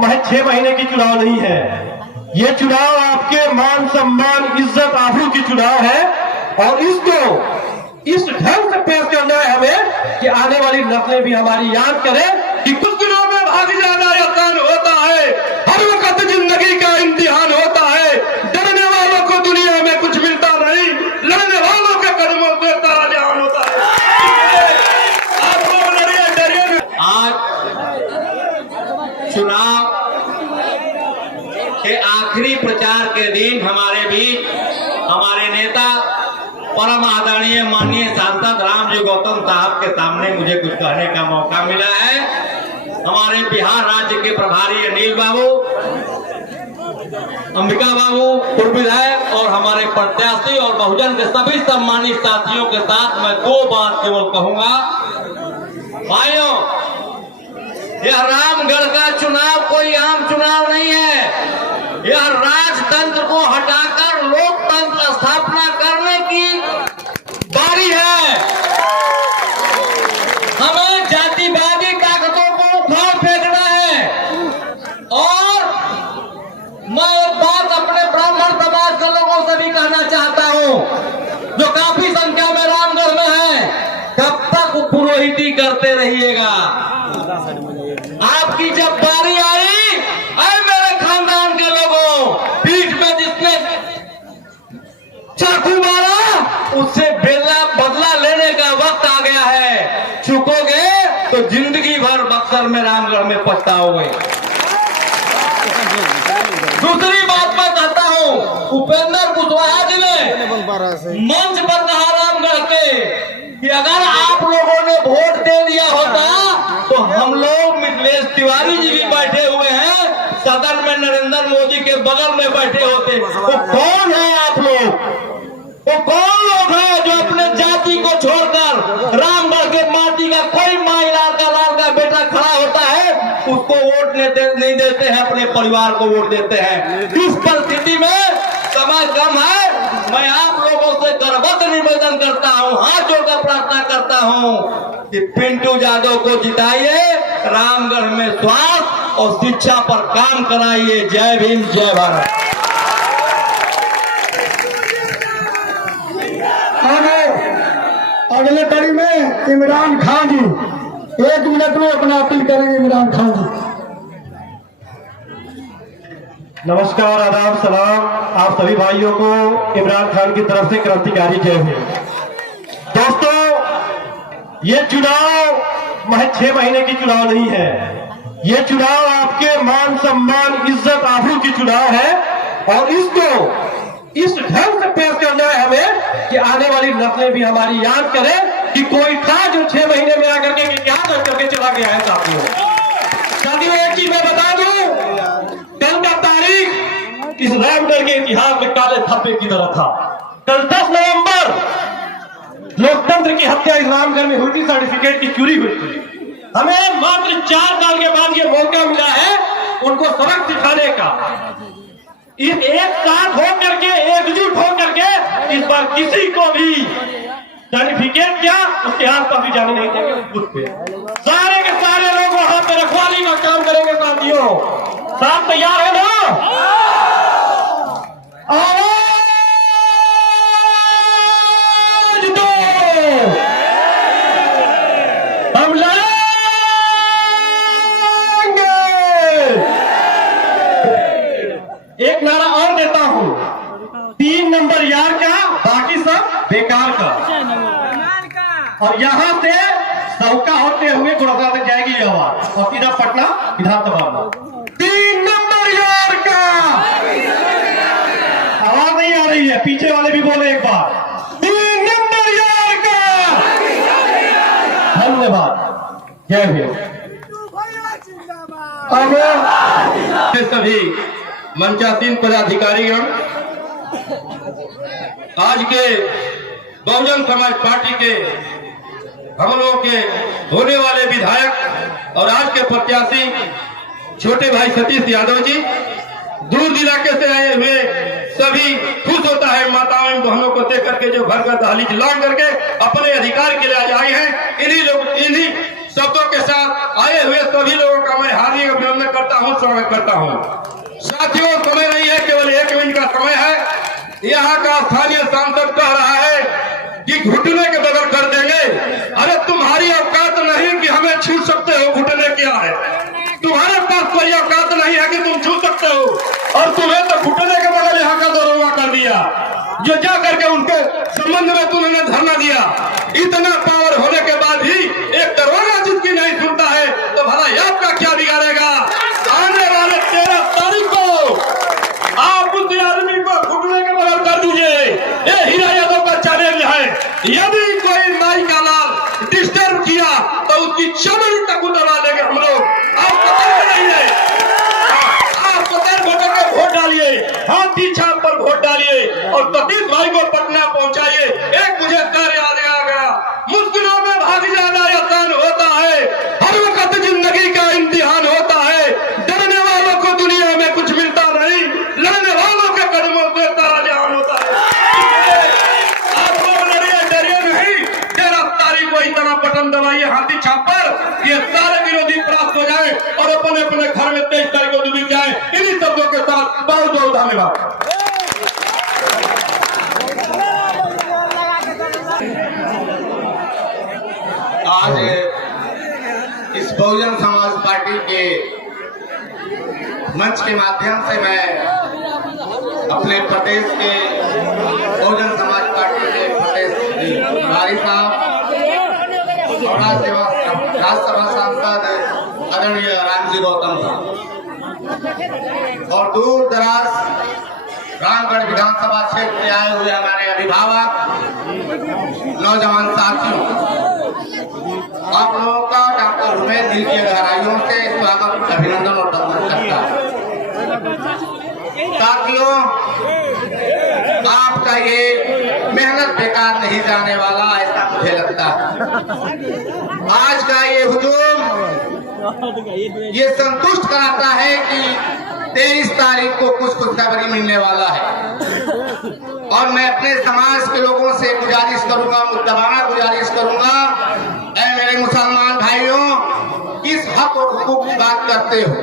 महज 6 महीने की चुनाव नहीं है। ये चुनाव आपके मान सम्मान इज्जत आबरू की चुनाव है और इसको इस ढंग से पेश करना है हमें कि आने वाली नस्लें भी हमारी याद करें कि कुछ दिनों में भाग जाना आसान होता है, हर वक्त जिंदगी का इम्तिहान होता है। डरने वालों को दुनिया में कुछ मिलता नहीं, लड़ने वालों के कदमों से तारा जहान होता है। आप लोग लड़िए, डरिए। आज चुनाव के आखिरी प्रचार के दिन हमारे बीच हमारे नेता परम आदरणीय माननीय सांसद रामजी गौतम साहब के सामने मुझे कुछ कहने का मौका मिला है। हमारे बिहार राज्य के प्रभारी अनिल बाबू, अंबिका बाबू, पूर्व विधायक और हमारे प्रत्याशी और बहुजन के सभी सम्मानित साथियों के साथ मैं 2 बात केवल कहूंगा। भाइयों, यह रामगढ़ का चुनाव कोई आम चुनाव नहीं है। यह राजतंत्र को हटाकर लोकतंत्र स्थापना करने की बारी है। हमें जातिवादी ताकतों को उखाड़ फेंकना है। और मैं एक बात अपने ब्राह्मण समाज के लोगों से भी कहना चाहता हूं, जो काफी संख्या में रामगढ़ में है, कब तक पुरोहिती करते रहिएगा। आपकी जब बारी आई, अरे मेरे खानदान के लोगों, पीठ में जिसने चाकू मारा उससे बदला लेने का वक्त आ गया है। चुकोगे तो जिंदगी भर बक्सर में रामगढ़ में पछताओगे। दूसरी बात मैं कहता हूं, उपेंद्र कुशवाहा जी ने मंच पर कहा रामगढ़ के कि अगर आप लोगों ने वोट दे दिया होता तो हम लोग मिथिलेश तिवारी जी भी बैठे हुए हैं, सदन में नरेंद्र मोदी के बगल में बैठे होते। वो कौन है आप लोग? वो कौन लोग हैं जो अपने जाति को छोड़कर रामगढ़ के माटी का कोई माई लाल का बेटा खड़ा होता है उसको वोट नहीं देते हैं, अपने परिवार को वोट देते हैं। इस परिस्थिति में समय कम है। मैं आप लोगों से करबद्ध निवेदन करता हूं, हाथ जोड़कर प्रार्थना करता हूं कि पिंटू यादव को जिताइए, रामगढ़ में स्वास्थ्य और शिक्षा पर काम कराइए। जय भीम, जय भारत। अगले कड़ी में इमरान खान जी 1 मिनट में अपना अपील करेंगे। इमरान खान जी। नमस्कार, आदाब, सलाम आप सभी भाइयों को इमरान खान की तरफ से क्रांतिकारी जय हो। दोस्तों, ये चुनाव महज 6 महीने की चुनाव नहीं है। ये चुनाव आपके मान सम्मान इज्जत आबरू की चुनाव है और इसको इस ढंग से पेश करना है हमें कि आने वाली नस्लें भी हमारी याद करें कि कोई था जो 6 महीने में आकर के इतिहास करके चला गया है। साथियों, एक चीज मैं बता दूं, कल का तारीख इस रामगढ़ के इतिहास में काले धब्बे की तरह था। कल 10 नवंबर लोकतंत्र की हत्या इस रामगढ़ में हुई थी, सर्टिफिकेट की चोरी हुई थी। हमें मात्र 4 साल के बाद ये मौका मिला है उनको सबक सिखाने का। एक साथ होकर के, एकजुट होकर के इस बार किसी को भी सर्टिफिकेट क्या उसके आसपास भी जाने नहीं देंगे। उस पे सारे के सारे लोग वहां पे रखवाली का काम करेंगे। साथियों, साथ तैयार है ना? आवाज दो, हम लड़ेंगे। एक नारा और देता हूं, 3 नंबर यार का, बाकी सब बेकार का। और यहां से सबका होते हुए गुड़सा तक जाएगी ये आवाज और सीधा पटना विधानसभा में 3 नंबर यार का। आवाज नहीं आ रही है, पीछे वाले भी बोले एक बार, 3 नंबर यार का। धन्यवाद, जय भीम। सभी मंचासीन पदाधिकारीगण, आज के बहुजन समाज पार्टी के हम लोगों के होने वाले विधायक और आज के प्रत्याशी छोटे भाई सतीश यादव जी, दूर इलाके से आए हुए सभी खुश होता है माताओं एवं बहनों को देख करके जो घर घर दहलीज लांग करके अपने अधिकार के लिए आज आए हैं। इन्हीं शब्दों के साथ आए हुए सभी लोगों का मैं हार्दिक अभिनंदन करता हूं, स्वागत करता हूं। साथियों, समय नहीं है, केवल 1 मिनट का समय है। यहाँ का स्थानीय सांसद कह रहा है कि घुटने के बगैर कर देंगे। अरे तुम्हारी औकात नहीं कि हमें छू सकते हो। घुटने क्या है? तुम्हारे पास कोई औकात नहीं है कि तुम छू सकते हो, और तुम्हें तो घुटने के बगैर यहाँ का दरोगा कर दिया। जो जा करके उनके संबंध में तुमने धरना दिया। इतना पावर होने के बाद भी एक दरोगा जिसकी नहीं सुनता है, तो भला आपका क्या बिगाड़ेगा? आने वाले 13 तारीख को आप उस आदमी को घुटने के बगैर कर दीजिए। ये हीरा यादव का चैलेंज है। यदि कोई माई का लाल डिस्टर्ब किया तो उसकी चमड़ी तक उतरवा देंगे हम लोग। आप पता नहीं है, आप पता भोटर को वोट डालिए, हाथी छाप पर वोट डालिए और सतीश भाई को पटना पहुंचाइए। एक मुझे कार्य याद आ गया, मुश्किलों में भाग जाना आसान होता है, हर वक्त जिंदगी का इम्तिहान होता है। डरने वालों को दुनिया में कुछ मिलता नहीं, लड़ने वालों के कदमों से सारा जहान होता है। आप लोग डरिए नहीं। 13 तारीख को इतना बटन दबाइए हाथी छाप पर, ये सारे विरोधी परास्त हो जाए और अपने अपने घर में 23 तारीख को डूब जाए। इन्हीं शब्दों के साथ बहुत बहुत धन्यवाद। आज इस बहुजन समाज पार्टी के मंच के माध्यम से मैं अपने प्रदेश के बहुजन समाज पार्टी के प्रदेश प्रभारी साहब और राज्यसभा सांसद आदरणीय रामजी गौतम साहब और दूर दराज रामगढ़ विधानसभा क्षेत्र से आए हुए हमारे अभिभावक, नौजवान साथियों, आप लोगों का डॉक्टर उमेश दिल की गहराइयों से स्वागत, अभिनंदन और सम्मान करता है। साथियों, आपका ये मेहनत बेकार नहीं जाने वाला, ऐसा मुझे लगता है। आज का ये हुजूम ये संतुष्ट कराता है कि 23 तारीख को कुछ खुशखबरी मिलने वाला है। और मैं अपने समाज के लोगों से गुजारिश करूंगा, मुद्दावाना गुजारिश करूंगा, ऐ मेरे मुसलमान भाइयों, किस हक और हुकूक की बात करते हो?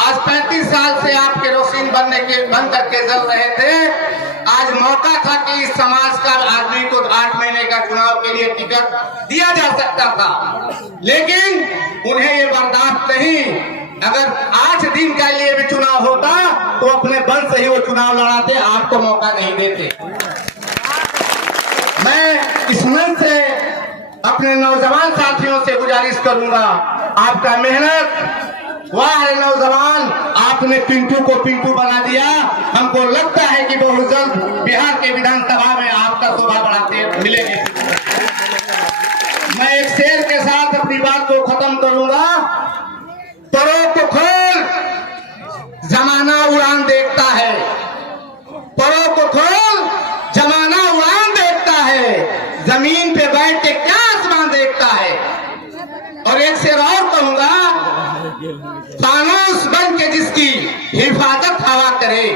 आज 35 साल से आप केरोसिन बंद करके जल रहे थे। आज मौका था कि इस समाज का आदमी को 8 महीने का चुनाव के लिए टिकट दिया जा सकता था, लेकिन उन्हें ये बर्दाश्त नहीं। अगर 8 दिन के लिए भी चुनाव होता तो अपने बल से ही वो चुनाव लड़ाते, आपको मौका नहीं देते। मैं इस मंच से अपने नौजवान साथियों से गुजारिश करूंगा, आपका मेहनत, वाह नौजवान, आपने पिंटू को पिंटू बना दिया। हमको लगता है कि बहुत जल्द बिहार के विधानसभा में आपका शोभा बढ़ाते मिलेंगे। मैं एक शेर के साथ अपनी बात को खत्म करूंगा। परों को खोल, जमाना उड़ान देखता है। परों को खोल, जमाना उड़ान देखता है। जमीन पे बैठ के क्या आसमान देखता है। और एक शेर और कहूंगा, फानूस बन के जिसकी हिफाजत हवा करे,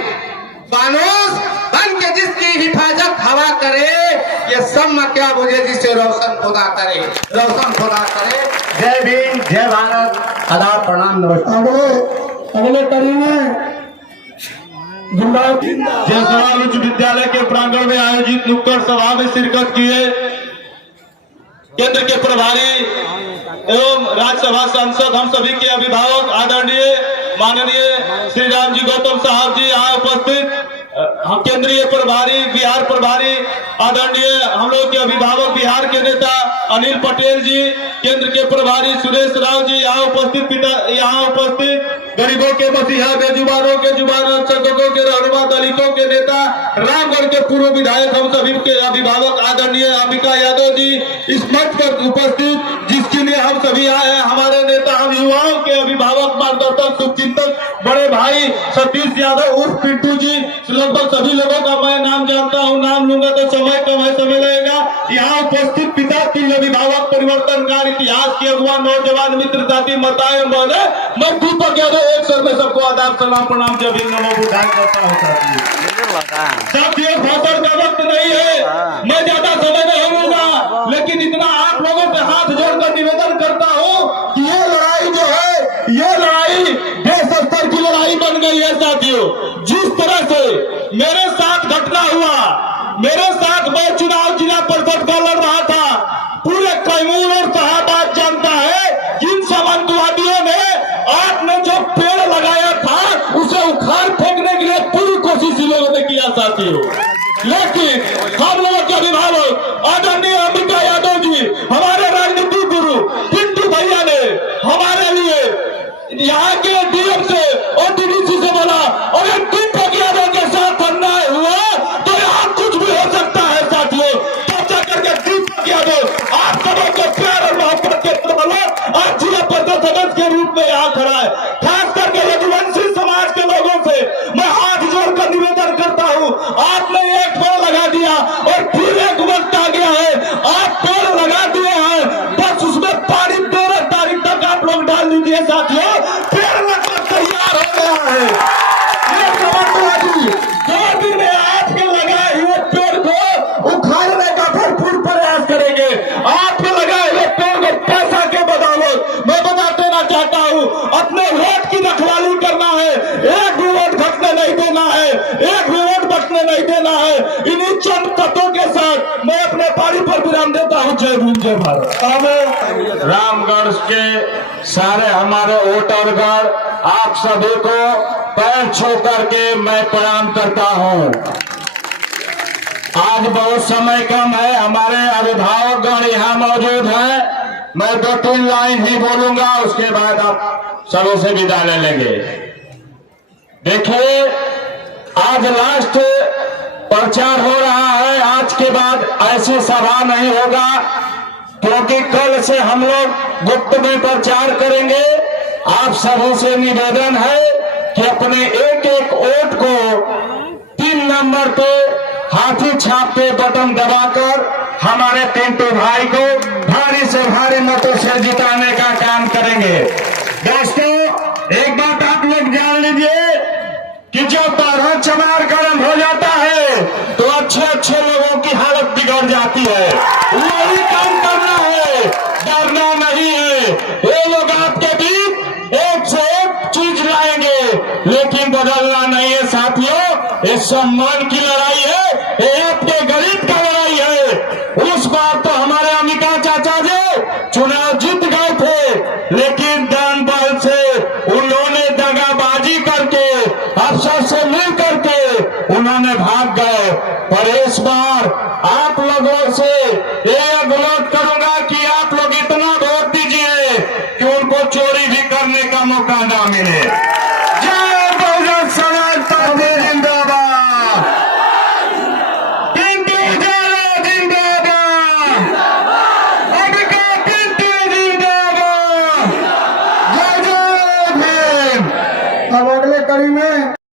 फानूस बन के जिसकी हिफाजत हवा करे, ये सब क्या बुझे जिसे रोशन खुदा करे, रोशन खुदा करे। जय भीम, जय भारत, आदाब, प्रणाम, नमस्कार। अगले कड़ी में जयसवाल उच्च विद्यालय के प्रांगण में आयोजित नुक्कड़ सभा में शिरकत किए केंद्र के प्रभारी एवं राज्यसभा सांसद, हम सभी के अभिभावक आदरणीय माननीय श्री रामजी गौतम साहब जी यहाँ उपस्थित, हम केंद्रीय प्रभारी, बिहार प्रभारी आदरणीय हम लोग के अभिभावक बिहार के नेता अनिल पटेल जी, केंद्र के प्रभारी सुरेश राव जी यहाँ उपस्थित गरीबों के मसीहा, बेजुबानों के जुबान, अल्पसंख्यकों के रहनुमा, दलितों के नेता, रामगढ़ के पूर्व विधायक, हम सभी के अभिभावक आदरणीय अंबिका यादव जी इस मंच पर उपस्थित, जिसके लिए हम सभी आए हैं, हमारे नेता, हम युवाओं के अभिभावक, मार्गदर्शक, शुभचिंतक बड़े भाई सतीश यादव उर्फ पिंटू जी, लगभग सभी लोगों का मैं नाम जानता हूं, नाम लूंगा तो समय कम है, समय लगेगा। यहाँ उपस्थित पिता तुल्य अभिभावक, परिवर्तनकार, इतिहास के अगुआ, नौजवान मित्र, साथी, मताएं, मैं दीपक यादव एक सर में सबको आदाब, सलाम, प्रणाम, जय भीम, नमो बुद्धाय करता हूँ। साथियों, भाषण का वक्त नहीं है, मैं ज्यादा समय नहीं लूंगा, लेकिन इतना आप लोगों से हाथ जोड़कर निवेदन जो पेड़ लगाया था उसे उखाड़ फेंकने के लिए पूरी कोशिश इन लोगों ने किया साथियों। लेकिन हम लोगों के अभिभावक आदरणीय अंबिका यादव जी, हमारे राजनीतिक गुरु पिंटू भैया ने हमारे लिए यहाँ के डीएम से और डीडीसी से बोला, अगर दीपक यादव के साथ अन्याय हुआ तो यहाँ कुछ भी हो सकता है साथियों। तब जाकर के दीपक यादव आप सबों को प्यार और मोहब्बत के बदौलत आज जिला पंचायत सदस्य के रूप में यहाँ खड़ा है। खास करके यदुवंशी समाज के लोगों से मैं हाथ जोड़कर निवेदन करता हूँ, आपने एक पेड़ लगा दिया और फिर एक वक्त आ गया है, आप पेड़ लगा दिए हैं, बस उसमें पानी 13 तारीख तक आप लोग डाल दीजिए साथियों। पेड़ लगभग तैयार हो गया है। ये समाजवादी 2 दिन में आपके लगाए हुए पेड़ को उखाड़ने का भरपूर प्रयास करेंगे। आपके लगाए हुए पेड़ को पैसा के बदौलत मैं बता देना चाहता हूँ, अपने वोट की रखवाली करना है, एक भी वोट घटने नहीं देना है, एक भी वोट बचने नहीं देना है। इन्हीं चंद तत्वों के साथ मैं अपने पारी पर विराम देता हूँ। जय भीम जय भारत। रामगढ़ के सारे हमारे वोटरगण आप सभी को पैर छू करके मैं प्रणाम करता हूं। आज बहुत समय कम है, हमारे अभिभावकगण यहाँ मौजूद हैं। मैं 2-3 लाइन ही बोलूंगा, उसके बाद आप सभी से विदा ले लेंगे। देखिए, आज लास्ट प्रचार हो रहा है, आज के बाद ऐसी सभा नहीं होगा, क्योंकि कल से हम लोग गुप्त में प्रचार करेंगे। आप सभी से निवेदन है कि अपने एक एक वोट को 3 नंबर पे हाथी छाप पे बटन दबाकर हमारे पिंटू भाई को भारी से भारी मतों से जिताने का काम करेंगे। दोस्तों, एक बात आप लोग जान लीजिए कि जब बारह चमार गर्म हो जाता है तो अच्छे अच्छे लोगों की हालत बिगड़ जाती है। वही काम करना है, डरना नहीं है। ये लोग आपके बीच एक से एक चीज लाएंगे, लेकिन बदलना नहीं है साथियों। ये सम्मान की लड़ाई है, ये आपके गरीब का लड़ाई है। उस बार तो हमारे अमिका चाचा जी चुनाव जीत गए थे, लेकिन दान बल से उन्होंने दगाबाजी करके अफसर से मिल करके उन्होंने भाग गए। पर इस बार आप लोगों से ये अनुरोध करूंगा कि आप लोग इतना वोट दीजिए कि उनको चोरी भी करने का मौका ना मिले। जय